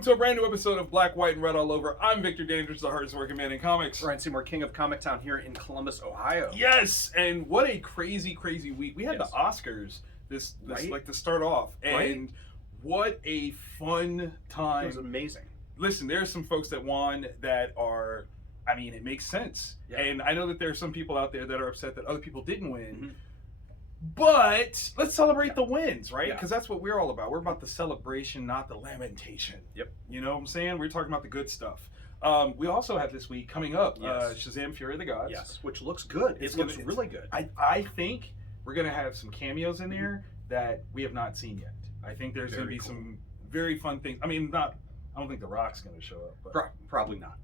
welcome to a brand new episode of Black, White, and Red All Over. I'm Victor Dangerous, the hardest working man in comics. Ryan Seymour, king of Comic Town here in Columbus, Ohio. Yes, and what a crazy, crazy week. We had the Oscars this right? like to start off, and what a fun time. It was amazing. Listen, there are some folks that won that are, I mean, it makes sense. Yeah. And I know that there are some people out there that are upset that other people didn't win. Mm-hmm. But let's celebrate the wins, right? Because that's what we're all about. We're about the celebration, not the lamentation. Yep. You know what I'm saying? We're talking about the good stuff. We also have this week coming up, Shazam! Fury of the Gods. Yes, which looks good. It looks really good. I think we're going to have some cameos in there that we have not seen yet. I think there's going to be some very fun things. I mean, I don't think The Rock's going to show up. But. Probably not.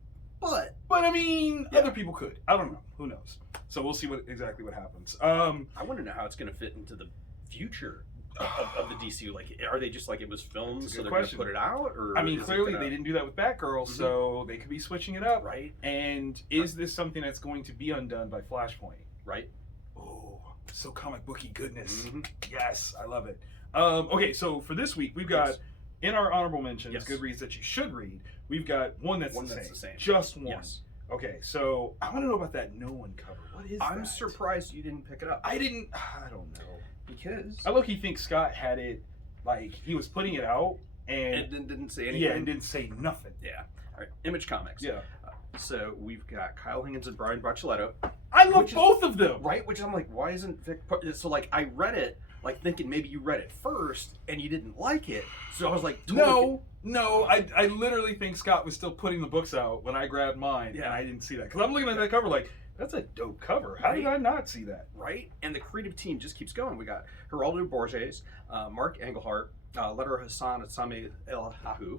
But I mean, other people could. I don't know. Who knows? So we'll see exactly what happens. I want to know how it's going to fit into the future of the DCU. Like, are they just like it was filmed, so they're going to put it out? Or I mean, clearly they didn't do that with Batgirl, so they could be switching it up, right? And is this something that's going to be undone by Flashpoint? Right. Oh, so comic booky goodness. Mm-hmm. Yes, I love it. Okay, so for this week we've got in our honorable mentions, good reads that you should read. We've got one that's the same. Just one. Yes. Okay, so I want to know about that No One cover. What is that? I'm surprised you didn't pick it up. I don't know. Because I low-key think Scott had it, like, he was putting it out, and didn't say anything. Yeah, and didn't say nothing. Yeah. All right, Image Comics. Yeah. So we've got Kyle Higgins and Brian Barcelletto. I love both of them! Right, which I'm like, why isn't Vic... So, like, I read it, like, thinking maybe you read it first, and you didn't like it, so I was like... No, I literally think Scott was still putting the books out when I grabbed mine, and I didn't see that. Because I'm looking at that cover like, that's a dope cover. How did I not see that? Right? And the creative team just keeps going. We got Geraldo Borges, Mark Engelhardt, Letter Hassan Asami El Hahu.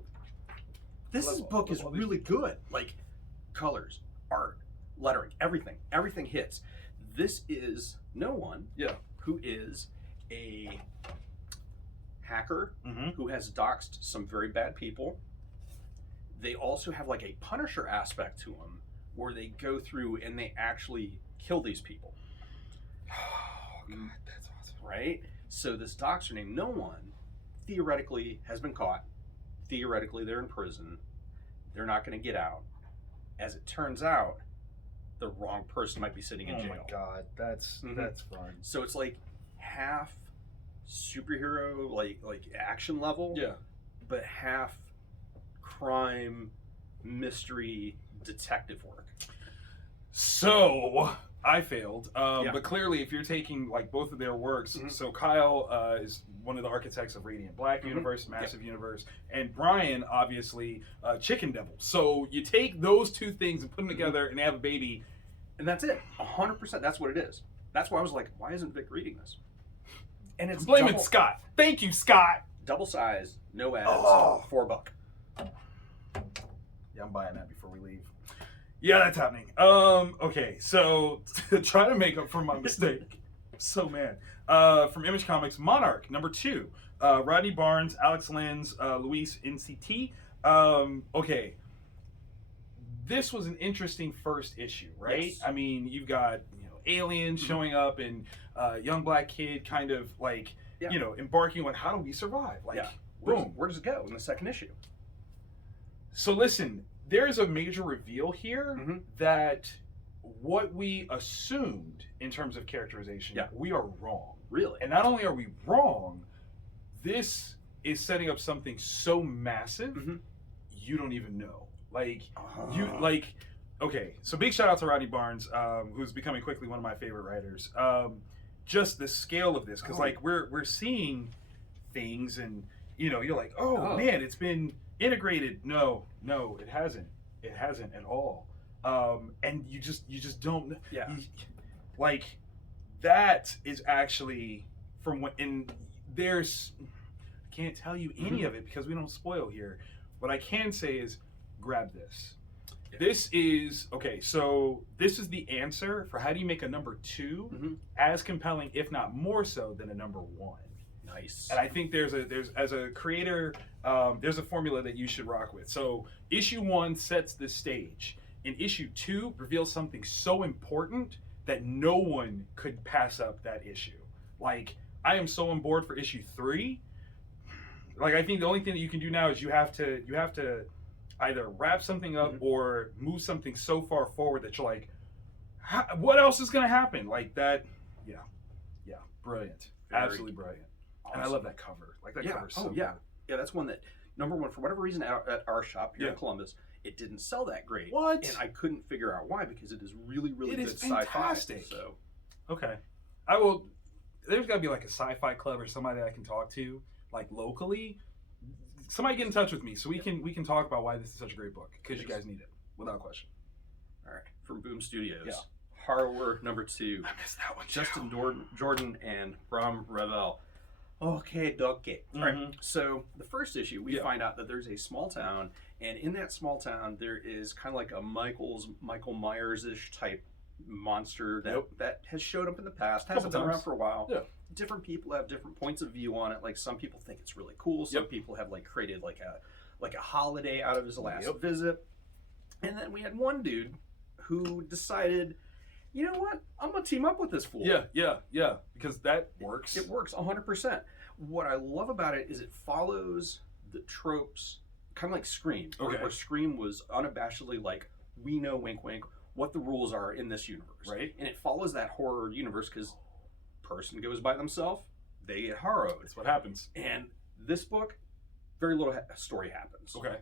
This book is really good. Like, colors, art, lettering, everything hits. This is No One, who is a hacker who has doxed some very bad people. They also have like a Punisher aspect to them where they go through and they actually kill these people. Oh, God, that's awesome. Right? So this doxer named No One theoretically has been caught. Theoretically, they're in prison. They're not going to get out. As it turns out, the wrong person might be sitting in jail. Oh my God, that's fun. So it's like half superhero, like action level, but half crime, mystery, detective work. So I failed, but clearly, if you're taking like both of their works, so Kyle is one of the architects of Radiant Black Universe, Massive Universe, and Brian obviously Chicken Devil. So you take those two things and put them together and have a baby, and that's it. 100%. That's what it is. That's why I was like, why isn't Vic reading this? And it's blaming Scott. Thank you, Scott. Double size, no ads, $4. Yeah, I'm buying that before we leave. Yeah, that's happening. Okay, so to try to make up for my mistake, so mad. From Image Comics, Monarch #2, Rodney Barnes, Alex Lenz, Luis NCT. Okay, this was an interesting first issue, right? Yes. I mean, you've got aliens showing up and young black kid kind of like embarking on how do we survive? Like, boom, where does it go in the second issue? So listen, there's a major reveal here that what we assumed in terms of characterization, we are wrong. Really? And not only are we wrong, this is setting up something so massive you don't even know. Like okay, so big shout out to Rodney Barnes, who's becoming quickly one of my favorite writers. Just the scale of this, because like we're seeing things, and you're like, oh man, it's been integrated. No, it hasn't. It hasn't at all. And you just don't. Yeah. Like that is actually from what. And there's, I can't tell you any of it because we don't spoil here. What I can say is, grab this. This is okay. So this is the answer for how do you make a #2 as compelling, if not more so, than a #1. Nice. And I think there's as a creator, there's a formula that you should rock with. So issue 1 sets the stage, and issue 2 reveals something so important that no one could pass up that issue. Like, I am so on board for issue 3. Like I think the only thing that you can do now is you have to either wrap something up or move something so far forward that you're like, what else is gonna happen? Like that, yeah, brilliant, absolutely brilliant. Awesome. And I love that cover. Like that cover. So yeah, that's one that number one for whatever reason at our shop here in Columbus. It didn't sell that great. What? And I couldn't figure out why because it is really, really good sci-fi. Fantastic. So, okay, I will. There's got to be like a sci-fi club or somebody that I can talk to, like locally. Somebody get in touch with me so we can talk about why this is such a great book because you guys need it without question. All right, from Boom Studios, Harrower #2. I missed that one. Justin Jordan and Bram Revel. Okay, dokie. All right. So the first issue, we find out that there's a small town, and in that small town, there is kind of like a Michael Myers-ish type monster that has showed up in the past, hasn't been around for a while. Yeah. Different people have different points of view on it. Like some people think it's really cool. Some people have like created like a holiday out of his last visit. And then we had one dude who decided, you know what? I'm gonna team up with this fool. Yeah. Because that works. It works 100%. What I love about it is it follows the tropes, kind of like Scream. Okay. Where Scream was unabashedly like, we know, wink, wink, what the rules are in this universe. Right. And it follows that horror universe because person goes by themselves, they get harrowed. That's what happens. And this book, very little story happens. Okay.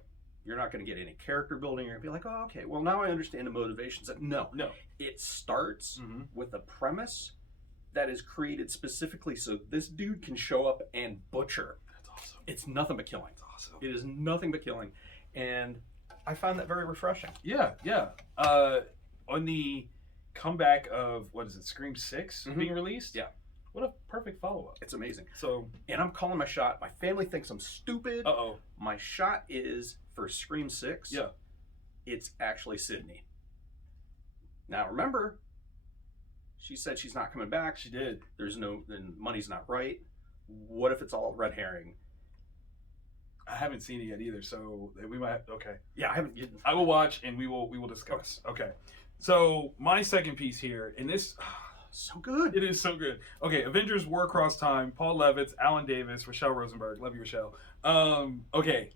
You're not going to get any character building. You're going to be like, oh, okay, well, now I understand the motivations. No. It starts with a premise that is created specifically so this dude can show up and butcher. That's awesome. It's nothing but killing. That's awesome. It is nothing but killing. And I found that very refreshing. Yeah. On the comeback of, what is it, Scream 6 being released? Yeah. What a perfect follow-up. It's amazing. So, and I'm calling my shot. My family thinks I'm stupid. Uh-oh. My shot is for Scream 6. Yeah. It's actually Sydney. Now remember, she said she's not coming back. She did. Then money's not right. What if it's all red herring? I haven't seen it yet either, so we might. Okay. Yeah, I haven't. I will watch and we will discuss. Okay. So my second piece here, and this. So good. It is so good. Okay, Avengers War Across Time, Paul Levitz, Alan Davis, Rochelle Rosenberg. Love you, Rochelle. Okay.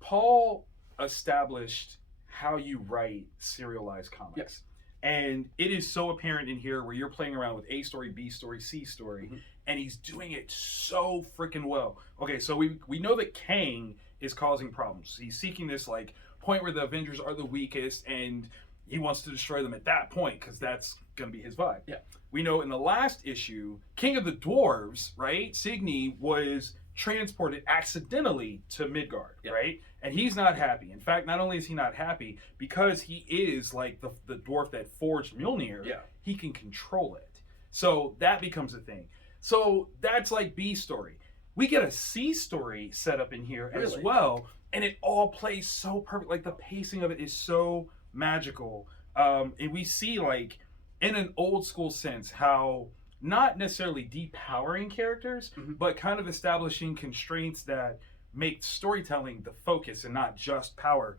Paul established how you write serialized comics. Yes. And it is so apparent in here where you're playing around with A story, B story, C story, and he's doing it so freaking well. Okay, so we know that Kang is causing problems. He's seeking this like point where the Avengers are the weakest, and he wants to destroy them at that point because that's going to be his vibe. Yeah. We know in the last issue, King of the Dwarves, right? Signy was transported accidentally to Midgard, right? And he's not happy. In fact, not only is he not happy, because he is like the dwarf that forged Mjolnir, he can control it. So that becomes a thing. So that's like B story. We get a C story set up in here as well, and it all plays so perfect. Like the pacing of it is so magical. And we see like in an old school sense how not necessarily depowering characters, but kind of establishing constraints that make storytelling the focus and not just power.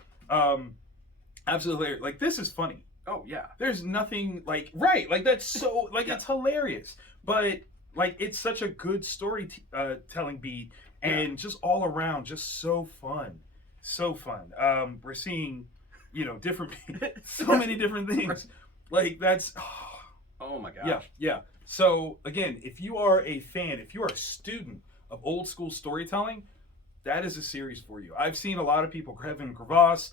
Absolutely. Like this is funny. Oh yeah. There's nothing like like that's so like it's hilarious, but like it's such a good story telling beat and just all around just so fun. We're seeing different so many different things. Like that's oh my gosh. Yeah. So again, if you are a fan, if you are a student of old school storytelling, that is a series for you. I've seen a lot of people, Kevin Crevasse,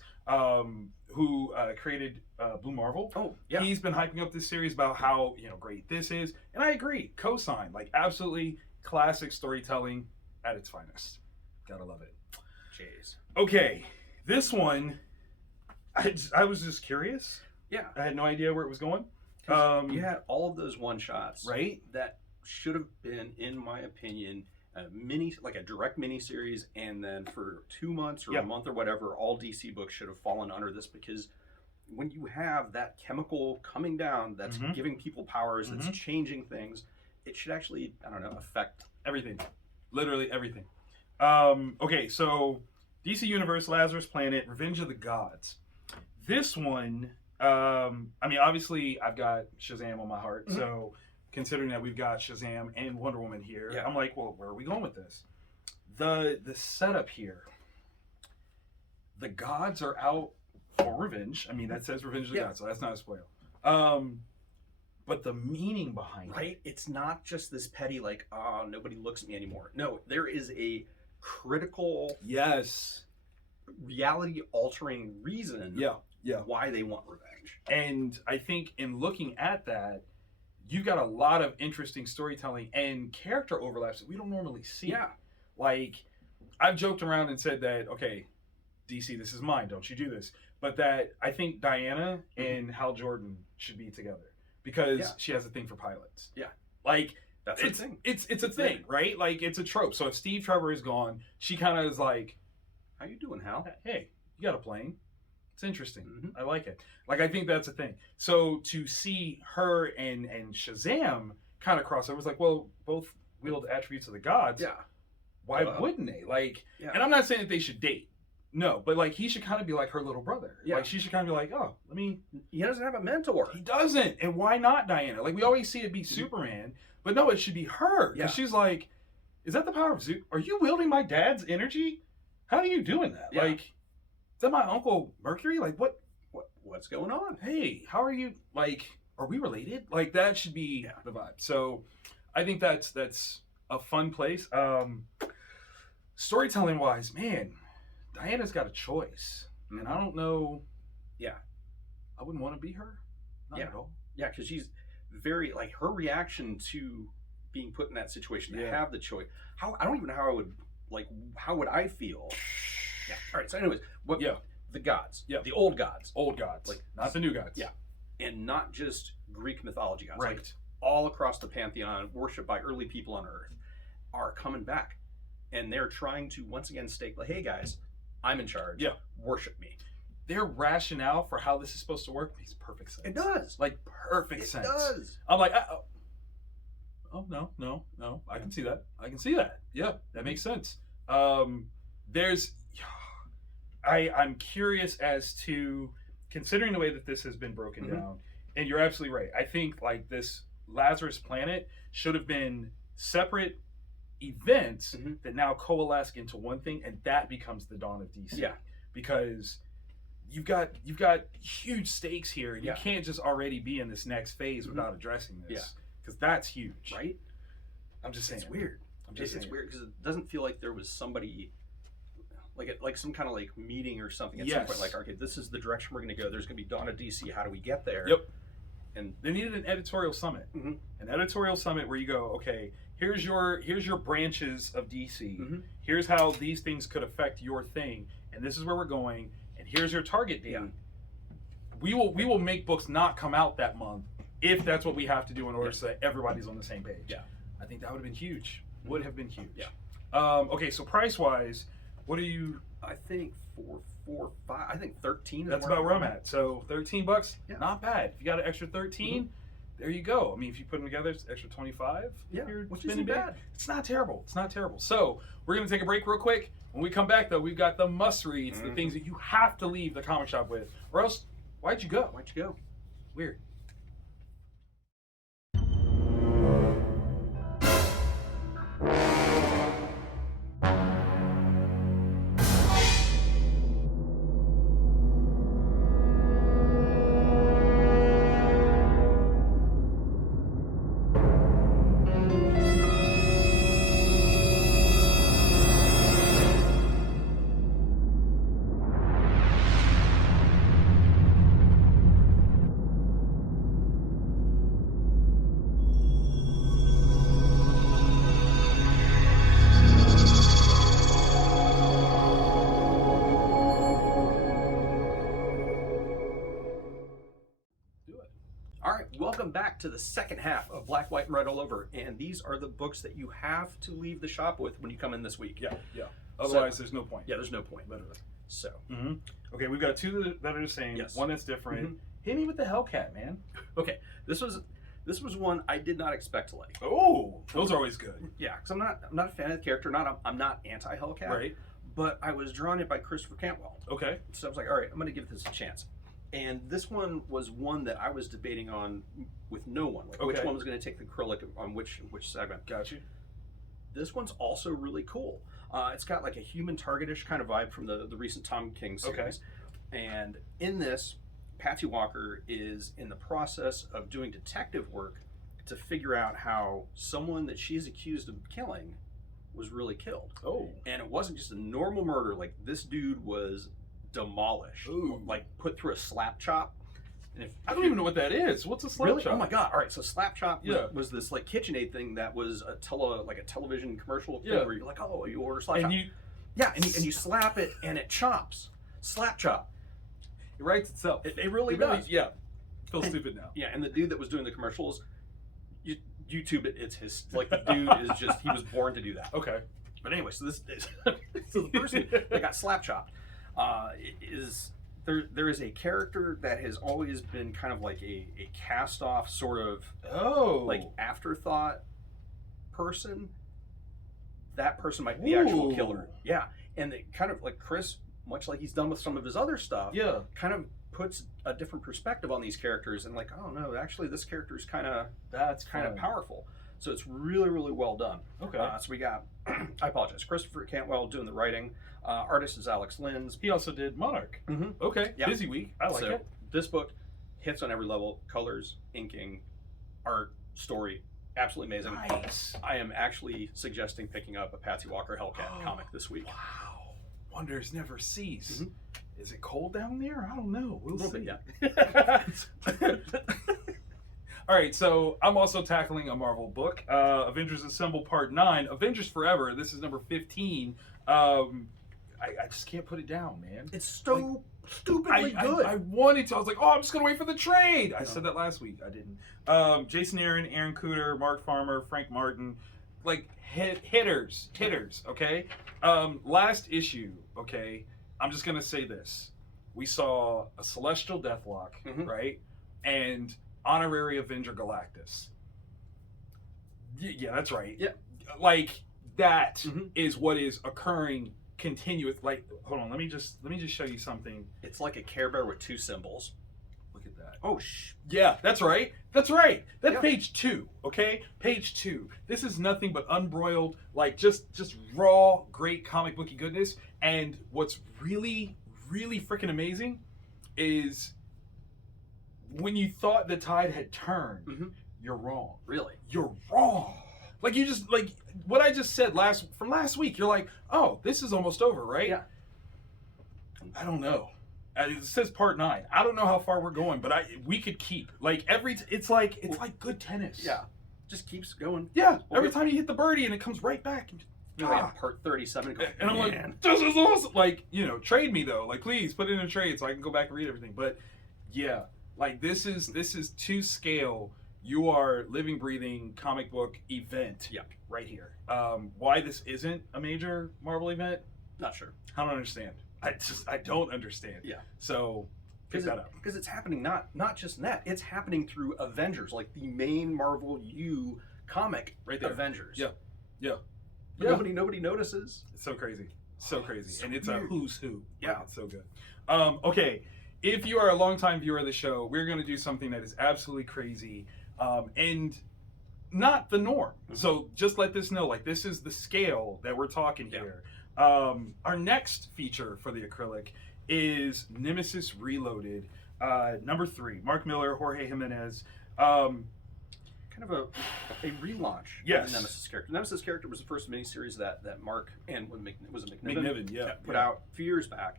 who created Blue Marvel. Oh, yeah. He's been hyping up this series about how great this is, and I agree. Cosign, like absolutely classic storytelling at its finest. Gotta love it. Jeez. Okay, this one, I was just curious. Yeah. I had no idea where it was going. You had all of those one shots, right? That should have been, in my opinion, a direct mini series, and then for 2 months or a month or whatever, all DC books should have fallen under this, because when you have that chemical coming down that's giving people powers, that's changing things, it should actually, affect everything, literally everything. Okay, so DC Universe, Lazarus Planet, Revenge of the Gods. This one. Obviously I've got Shazam on my heart, so considering that we've got Shazam and Wonder Woman here. Yeah. I'm like, well, where are we going with this? The setup here. The gods are out for revenge. I mean, that says Revenge of the Gods, so that's not a spoil. But the meaning behind it. It's not just this petty, like, oh, nobody looks at me anymore. No, there is a critical, Yes. reality-altering reason why they want revenge. And I think in looking at that, you've got a lot of interesting storytelling and character overlaps that we don't normally see. Yeah. Like, I've joked around and said that, okay, DC, this is mine, don't you do this. But that I think Diana and Hal Jordan should be together because she has a thing for pilots. Yeah. Like, That's a thing. It's a thing, right? Like, it's a trope. So if Steve Trevor is gone, she kind of is like, how you doing, Hal? Hey, you got a plane. It's interesting. I like it. Like, I think that's a thing. So to see her and Shazam kind of cross over, was like, well, both wield attributes of the gods. Yeah. Why wouldn't they? Like, and I'm not saying that they should date. No, but like he should kind of be like her little brother. Yeah. Like she should kind of be like, oh, let me. He doesn't have a mentor. He doesn't, and why not Diana? Like we always see it be Superman, but no, it should be her because she's like, is that the power of Zeus? Are you wielding my dad's energy? How are you doing that? Yeah. Like, is that my uncle Mercury? Like what's going on? Hey, how are you? Like, are we related? Like that should be the vibe. So, I think that's a fun place. Storytelling wise, man. Diana's got a choice, and I don't know. Yeah, I wouldn't want to be her. Not at all. Yeah, because she's very like her reaction to being put in that situation to have the choice. I don't even know how I would like. How would I feel? Yeah. All right. So, anyways, the gods. Yeah. The old gods. Like not the new gods. Yeah. And not just Greek mythology gods. Right. Like, all across the pantheon, worshipped by early people on Earth, are coming back, and they're trying to once again state, like, hey guys. I'm in charge. Yeah. Worship me. Their rationale for how this is supposed to work makes perfect sense. It does. Like, perfect sense. It does. I'm like, oh, no. I can see that. Yeah, that makes sense. I'm curious as to, considering the way that this has been broken down, and you're absolutely right. I think, like, this Lazarus planet should have been separate events that now coalesce into one thing, and that becomes the dawn of DC. Yeah, because you've got huge stakes here, and you can't just already be in this next phase without addressing this. Yeah, because that's huge, right? I'm just saying, it's weird. It's weird because it doesn't feel like there was somebody like some kind of like meeting or something at some point. Like, okay, this is the direction we're going to go. There's going to be dawn of DC. How do we get there? Yep. And they needed an editorial summit. An editorial summit where you go, okay, here's your branches of DC. Here's how these things could affect your thing, and this is where we're going. And here's your target date. We will make books not come out that month if that's what we have to do in order so that everybody's on the same page. Yeah, I think that would have been huge. Would have been huge. Yeah. Okay, so price wise, what are you? I think 4, 5. I think 13. That's about where I'm at. So $13, not bad. If you got an extra 13. There you go. I mean, if you put them together, it's extra 25. Yeah, which isn't bad. It's not terrible. So we're going to take a break real quick. When we come back, though, we've got the must-reads, the things that you have to leave the comic shop with. Or else, why'd you go? Weird. Welcome back to the second half of Black, White, and Red All Over, and these are the books that you have to leave the shop with when you come in this week. Yeah. Otherwise, there's no point. Yeah, there's no point, literally. So, okay, we've got two that are the same. Yes. One that's different. Hit me with the Hellcat, man. Okay, this was one I did not expect to like. Oh, those are always good. Yeah, because I'm not a fan of the character. I'm not anti-Hellcat. Right. But I was drawn in by Christopher Cantwell. Okay. So I was like, all right, I'm going to give this a chance. And this one was one that I was debating on with no one, like which one was going to take the acrylic on which segment. Got you. This one's also really cool. It's got like a human target-ish kind of vibe from the recent Tom King series. And in this, Patsy Walker is in the process of doing detective work to figure out how someone that she's accused of killing was really killed. Oh. And it wasn't just a normal murder. Like, this dude was demolished. Ooh. Like, put through a slap chop. And if I don't even know what that is. What's a slap really? chop? Oh my god! All right, so slap chop was this like KitchenAid thing that was a television commercial thing where you're like, oh, you order slap chop. And you slap it and it chops. Slap chop. It writes itself. It really does. Yeah. Feels stupid now. Yeah, and the dude that was doing the commercials, YouTube it. It's his like the dude is just he was born to do that. Okay. But anyway, so this so the person that got slap chopped is. There is a character that has always been kind of like a cast off sort of like afterthought person. That person might be the actual killer. Yeah. And it kind of like Chris, much like he's done with some of his other stuff, kind of puts a different perspective on these characters and like, oh no, actually this character is kind of powerful. So it's really, really well done. Okay. So we got, I apologize, Christopher Cantwell doing the writing. Artist is Alex Linz. He also did Monarch. Mm-hmm. Okay. Yeah. Busy week. I like it. This book hits on every level. Colors, inking, art, story. Absolutely amazing. Nice. I am actually suggesting picking up a Patsy Walker Hellcat comic this week. Wow. Wonders never cease. Mm-hmm. Is it cold down there? I don't know. We'll see. Yeah. All right, so I'm also tackling a Marvel book, Avengers Assemble Part 9, Avengers Forever. This is number 15. I just can't put it down, man. It's so stupidly good. I wanted to. I was like, oh, I'm just going to wait for the trade. I said that last week. I didn't. Jason Aaron, Aaron Cooter, Mark Farmer, Frank Martin. Like, hitters, okay? Last issue, okay? I'm just going to say this. We saw a Celestial Deathlock, right? And Honorary Avenger Galactus. Yeah, that's right. Yeah. Like, that is what is occurring continuous. Like, hold on, let me just show you something. It's like a Care Bear with two symbols. Look at that. Oh, yeah, that's right. That's page 2, okay? Page 2. This is nothing but unbroiled, like just raw, great comic booky goodness. And what's really, really freaking amazing is when you thought the tide had turned, you're wrong. Really? You're wrong. Like, you just, like, what I just said from last week, you're like, oh, this is almost over, right? Yeah. I don't know. It says part 9. I don't know how far we're going, but we could keep. Like, it's like good tennis. Yeah. Just keeps going. Yeah. Every time you hit the birdie and it comes right back. And part 37. And I'm like, this is awesome. Like, trade me, though. Like, please, put it in a trade so I can go back and read everything. But, yeah. Like, this is to scale. You are living, breathing comic book event right here. Why this isn't a major Marvel event? Not sure. I don't understand. I don't understand. Yeah. So pick that up. Because it's happening not just in that. It's happening through Avengers, like the main Marvel U comic right there. Avengers. Yeah. Nobody notices. It's so crazy. So crazy. So and it's weird. A who's who. Yeah. Like, it's so good. Okay. If you are a longtime viewer of the show, we're going to do something that is absolutely crazy. And not the norm. So just let this know, like, this is the scale that we're talking here. Our next feature for the acrylic is Nemesis Reloaded, number 3. Mark Miller, Jorge Jimenez. Kind of a relaunch yes. of the Nemesis character. The Nemesis character was the first miniseries that Mark and was it McNiven put out a few years back.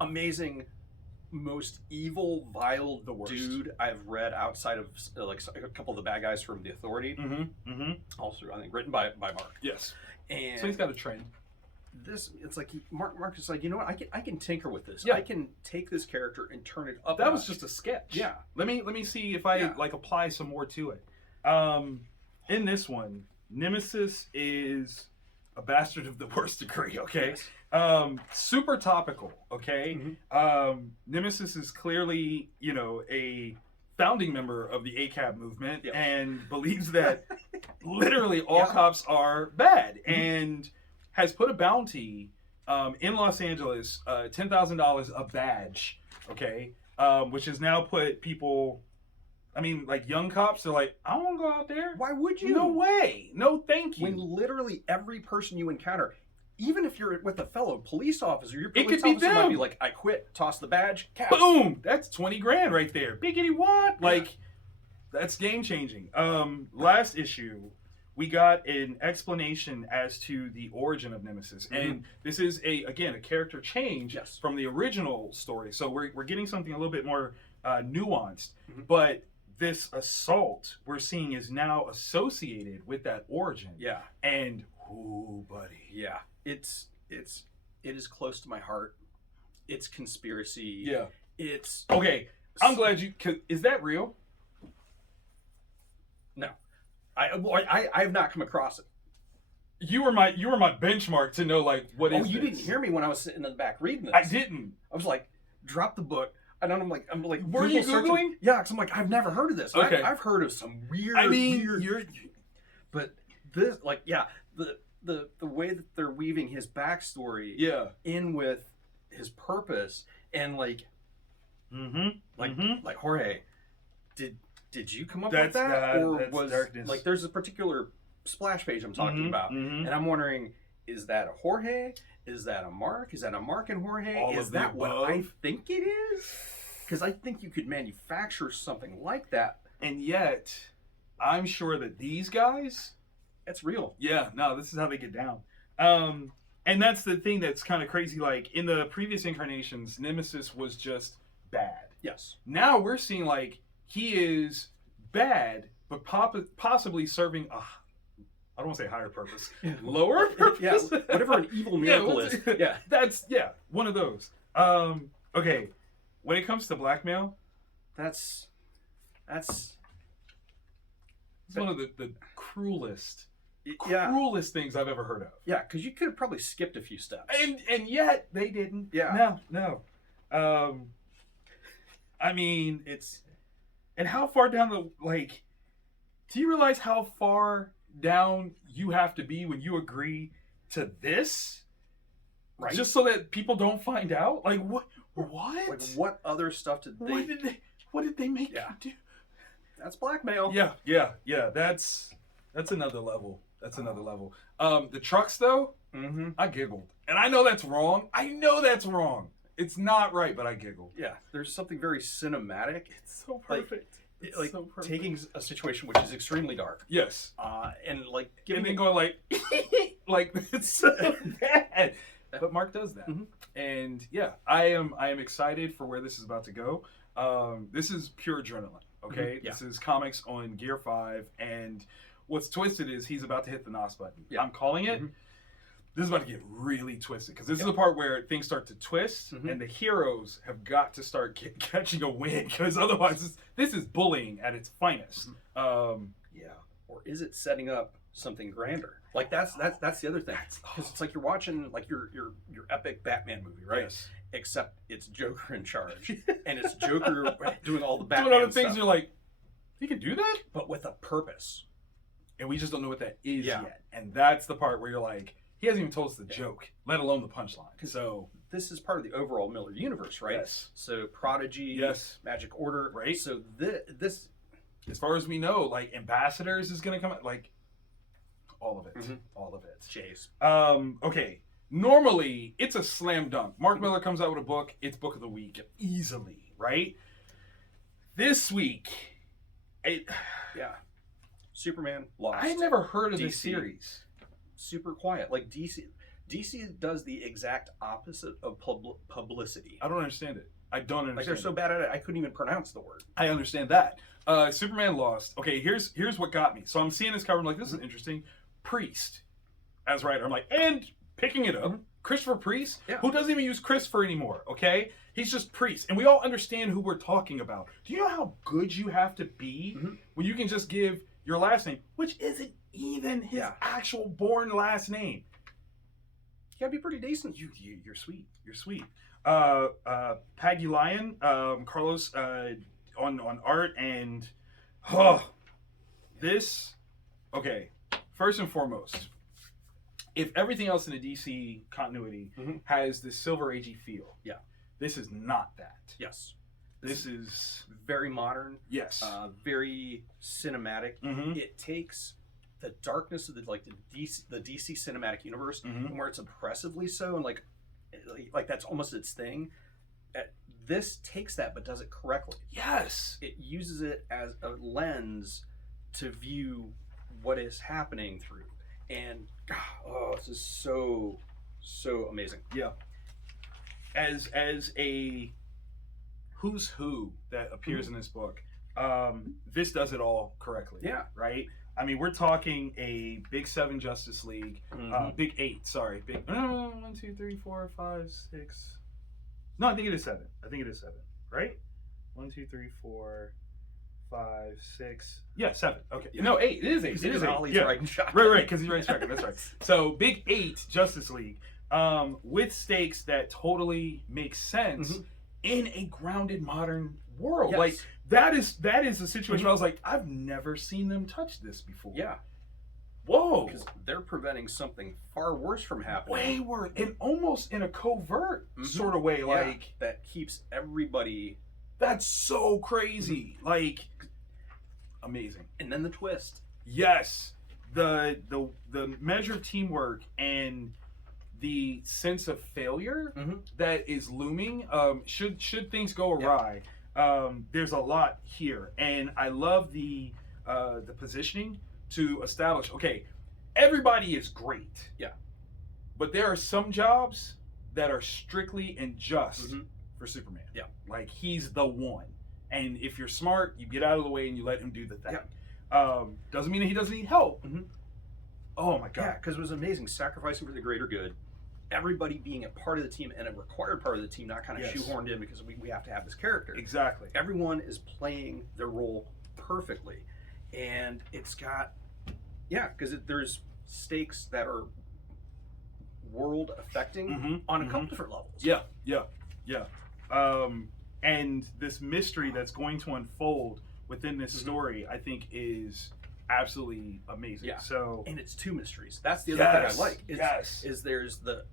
Amazing. Most evil, vile dude I've read outside of like a couple of the bad guys from The Authority. Also, I think written by Mark. Yes. And so he's got a trend. It's like Mark is like, you know what? I can tinker with this. Yeah. I can take this character and turn it up. That was just a sketch. Yeah. Let me see if I like apply some more to it. In this one, Nemesis is a bastard of the worst degree. Okay. Yes. Super topical. Okay. Nemesis is clearly, a founding member of the ACAB movement and believes that literally all cops are bad and has put a bounty in Los Angeles, $10,000 a badge, okay, which has now put people. I mean, like young cops, they're like, I don't want to go out there. Why would you? No way. No, thank you. When literally every person you encounter, even if you're with a fellow police officer, your It police could be officer might them. be like, I quit, toss the badge, cap. Boom! That's 20 grand right there. Biggity what? Like, that's game changing. Last issue, we got an explanation as to the origin of Nemesis. And this is a character change from the original story. So we're getting something a little bit more nuanced. But this assault we're seeing is now associated with that origin. Yeah. And ooh, buddy. Yeah. It is close to my heart. It's conspiracy. Yeah. It's okay. I'm glad you. Is that real? No, I have not come across it. You were my benchmark to know like what is. Oh, you this? didn't hear me when I was sitting in the back reading this. I didn't. I was like, drop the book. And then I'm like, were you Google Googling? searching. Yeah, because I'm like, I've never heard of this. Okay. I've heard of some weird. I mean, weird, but this, like, yeah, the way that they're weaving his backstory, in with his purpose, and like, like Jorge, did you come up with that, or was darkness. like there's a particular splash page I'm talking about, and I'm wondering, is that a Jorge? Is that a Mark? Is that a Mark and Jorge? All is of that the what above? I think it is? Because I think you could manufacture something like that. And yet, I'm sure that these guys, It's real. yeah, no, this is how they get down. And that's the thing that's kind of crazy. Like in the previous incarnations, Nemesis was just bad. Yes. Now we're seeing like he is bad, but possibly serving a, I don't want to say higher purpose, lower purpose. Yeah, whatever an evil miracle is. Yeah. That's one of those. Okay, when it comes to blackmail, That's it's one of the cruelest things I've ever heard of. Yeah, because you could have probably skipped a few steps. And yet they didn't. Yeah. No. I mean, and how far down do you realize how far down you have to be when you agree to this? Right. Just so that people don't find out? Like what? Like what other stuff did they? What did they make you do? That's blackmail. Yeah. That's another level. That's another level. The trucks though, I giggled. And I know that's wrong. It's not right, but I giggled. Yeah. There's something very cinematic. It's so perfect. Like so perfect. taking a situation which is extremely dark. Yes. And like And then going like like it's so bad. But Mark does that. And yeah, I am excited for where this is about to go. This is pure adrenaline. Okay? This is comics on Gear 5, and what's twisted is he's about to hit the NOS button. I'm calling it. This is about to get really twisted because this is the part where things start to twist, and the heroes have got to start catching a win because otherwise this is bullying at its finest. Or is it setting up something grander? Like that's the other thing. Because it's like you're watching like your epic Batman movie, right? Yes. Except it's Joker in charge, and it's Joker doing all the Batman doing other things. stuff, You're like, he can do that, but with a purpose. And we just don't know what that is yet. And that's the part where you're like, he hasn't even told us the joke, let alone the punchline. So this is part of the overall Miller universe, right? Yes. So Prodigy, Magic Order, right? So this, as far as we know, like Ambassadors is going to come out, like all of it, all of it. Jace. Okay. Normally, it's a slam dunk. Mark Miller comes out with a book, it's book of the week easily, right? This week, Superman lost. I had never heard of this series. Super quiet. Like DC does the exact opposite of publicity. I don't understand it. I don't understand. Like they're so bad at it, I couldn't even pronounce the word. I understand that. Superman lost. Okay, here's what got me. So I'm seeing this cover. I'm like, this is interesting. Priest as writer. I'm like, and picking it up, Christopher Priest, who doesn't even use Christopher anymore. Okay, he's just Priest, and we all understand who we're talking about. Do you know how good you have to be when you can just give your last name, which isn't even his actual born last name? You gotta be pretty decent. You're sweet. You're sweet. Paggy Lyon, Carlos on art, and this. Okay, first and foremost, if everything else in the DC continuity has this Silver Agey feel, this is not that. Yes. This is very modern. yes, Very cinematic. Mhm. It takes the darkness of the DC cinematic universe, and where it's oppressively so, and like that's almost its thing. This takes that, but does it correctly. yes. It uses it as a lens to view what is happening through, and this is so amazing. Yeah. As a who's who that appears in this book, this does it all correctly. Yeah. Right? I mean, we're talking a big 7 Justice League, big 8, sorry. Big 1, 2, 3, 4, 5, 6. No, I think it is 7. Right? 1, 2, 3, 4, 5, 6. Yeah, 7. Okay. Yeah. No, 8. It is 8. It is 8. Ollie's Yeah. riding shotgun. Right, because he's riding shotgun. That's right. So big 8 Justice League, with stakes that totally make sense in a grounded modern world. Yes. Like that is a situation where I was like, I've never seen them touch this before. Yeah. Whoa. Because they're preventing something far worse from happening. Way worse, and almost in a covert sort of way. Yeah, Like that keeps everybody. that's so crazy. Like amazing. And then the twist. Yes, the measure of teamwork and the sense of failure that is looming. Should things go awry, there's a lot here, and I love the positioning to establish. Okay, everybody is great. Yeah, but there are some jobs that are strictly and just for Superman. Yeah, like he's the one, and if you're smart, you get out of the way and you let him do the thing. Doesn't mean that he doesn't need help. Oh my god! Yeah, because it was amazing, sacrificing for the greater good. Everybody being a part of the team and a required part of the team, not kind of shoehorned in because we have to have this character. Exactly. Everyone is playing their role perfectly, and it's got because there's stakes that are world affecting on a couple different levels. Yeah. And this mystery that's going to unfold within this story, I think, is absolutely amazing. Yeah. So, and it's 2 mysteries. That's the other thing I like. Is there's the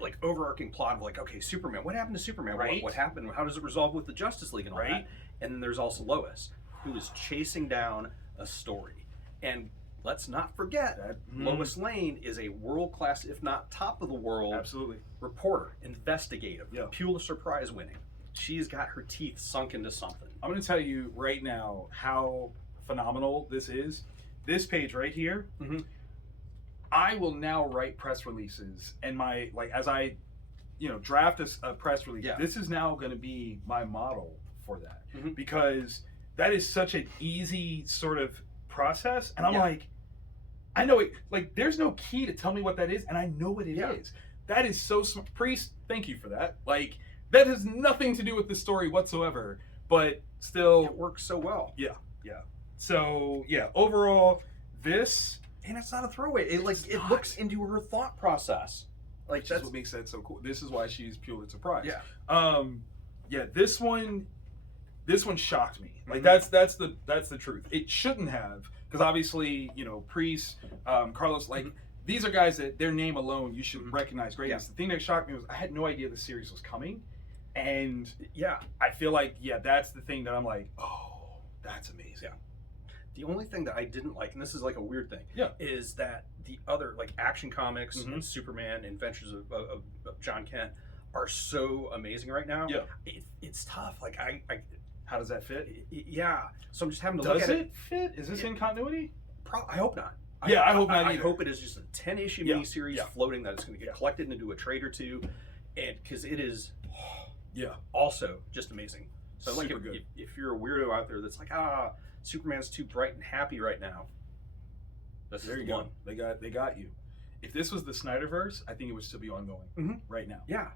like overarching plot of like, okay, Superman. What happened to Superman? Right. What happened? How does it resolve with the Justice League and all that? And then there's also Lois, who is chasing down a story. And let's not forget that Lois Lane is a world-class, if not top of the world, reporter, investigative, Pulitzer Prize winning. She's got her teeth sunk into something. I'm going to tell you right now how phenomenal this is. This page right here, I will now write press releases, and as I draft a press release, this is now going to be my model for that, because that is such an easy sort of process, and I'm like, I know it. Like, there's no key to tell me what that is, and I know what it is. That is so smart. Priest, thank you for that. Like, that has nothing to do with the story whatsoever, but still, it works so well. Yeah. So overall, this, and it's not a throwaway. It looks into her thought process. Like, that's what makes that so cool. This is why she's Pulitzer Prize. Yeah. This one shocked me. Like, that's the truth. It shouldn't have, because obviously, Priest, Carlos, like, these are guys that their name alone you should recognize greatness. The thing that shocked me was I had no idea the series was coming, and I feel like that's the thing that I'm like, oh, that's amazing. The only thing that I didn't like, and this is like a weird thing, is that the other like Action Comics and Superman and Adventures of John Kent are so amazing right now. It's tough. Like I how does that fit? So I'm just having to look at it. Does it fit? Is this in continuity? I hope not. I hope not. I hope it is just a 10-issue miniseries floating that it's going to get collected into a trade or two, and because it is, also just amazing. So like, if you're a weirdo out there that's like, Superman's too bright and happy right now, there you go. They got you. If this was the Snyderverse, I think it would still be ongoing right now. Yeah,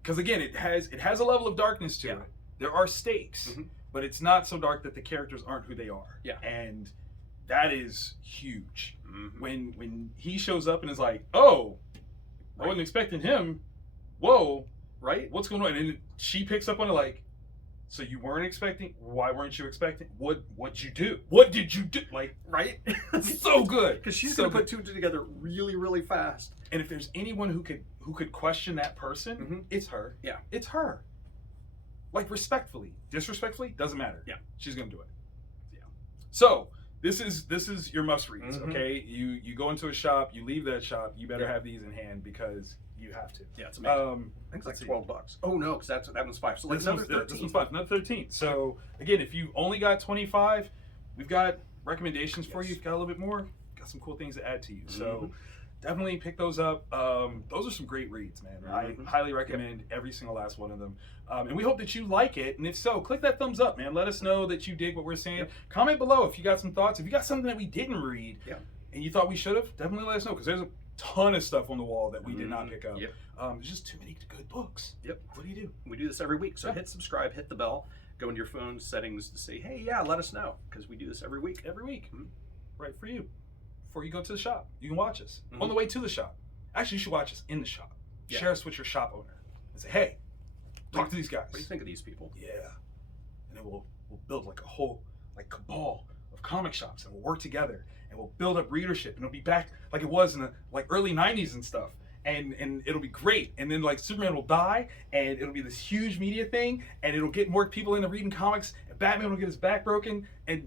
because again, it has a level of darkness to it. There are stakes, but it's not so dark that the characters aren't who they are. And that is huge. When he shows up and is like, oh, I wasn't expecting him. Whoa, what's going on? And she picks up on it like, so you weren't expecting? Why weren't you expecting? What'd you do? What did you do? Like, so good, because she's gonna put 2 together really, really fast. And if there's anyone who could question that person, it's her. Yeah, it's her. like respectfully, disrespectfully, doesn't matter. Yeah. She's gonna do it. Yeah. So this is your must reads. Mhm. Okay, you go into a shop, you leave that shop, you better have these in hand because you have to. Yeah, it's amazing. I think it's let's like see. $12. Oh no, because that one's 5. So like This another one's 13. This one's 5, another 13. So again, if you only got 25, we've got recommendations for you. If you got a little bit more, got some cool things to add to you. So definitely pick those up. Those are some great reads, man. I highly recommend every single last one of them. And we hope that you like it. And if so, click that thumbs up, man. Let us know that you dig what we're saying. Yep. Comment below if you got some thoughts. If you got something that we didn't read and you thought we should have, definitely let us know because there's a ton of stuff on the wall that we did not pick up. Yep. There's just too many good books. Yep. What do you do? We do this every week. So hit subscribe, hit the bell, go into your phone settings to say, hey, yeah, let us know because we do this every week. Every week. Right for you. Before you go to the shop, you can watch us. On the way to the shop. Actually, you should watch us in the shop. Yeah. Share us with your shop owner and say, hey, talk to these guys. What do you think of these people? Yeah. And then we'll build like a whole cabal of comic shops and we'll work together and we'll build up readership and it'll be back like it was in the early 90s and stuff. And it'll be great. And then Superman will die and it'll be this huge media thing and it'll get more people into reading comics and Batman will get his back broken and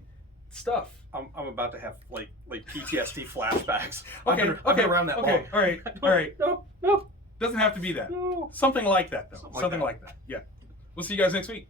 stuff. I'm about to have like PTSD flashbacks. Okay, I've been around that long. All right. No. Doesn't have to be that. No. Something like that, though. Something like Something that. like that. Yeah. We'll see you guys next week.